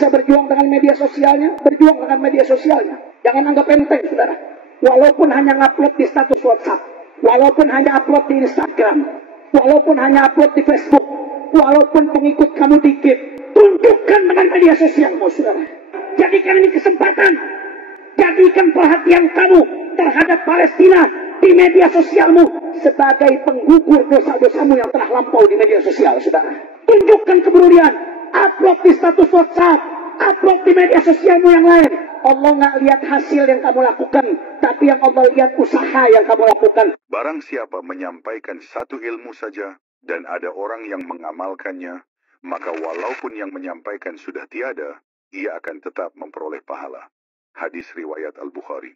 bisa berjuang dengan media sosialnya, berjuang dengan media sosialnya. Jangan anggap enteng, saudara. Walaupun hanya ngupload di status WhatsApp, walaupun hanya upload di Instagram, walaupun hanya upload di Facebook, walaupun pengikut kamu dikit, tunjukkan dengan media sosialmu, saudara. Jadikan ini kesempatan. Jadikan perhatian kamu terhadap Palestina di media sosialmu sebagai penggugur dosa-dosamu yang telah lampau di media sosial, saudara. Tunjukkan kepedulian, upload di status WhatsApp, upload di media sosialmu yang lain. Allah nggak lihat hasil yang kamu lakukan, tapi yang Allah lihat usaha yang kamu lakukan. Barang siapa menyampaikan satu ilmu saja dan ada orang yang mengamalkannya, maka walaupun yang menyampaikan sudah tiada, ia akan tetap memperoleh pahala. Hadis riwayat Al-Bukhari.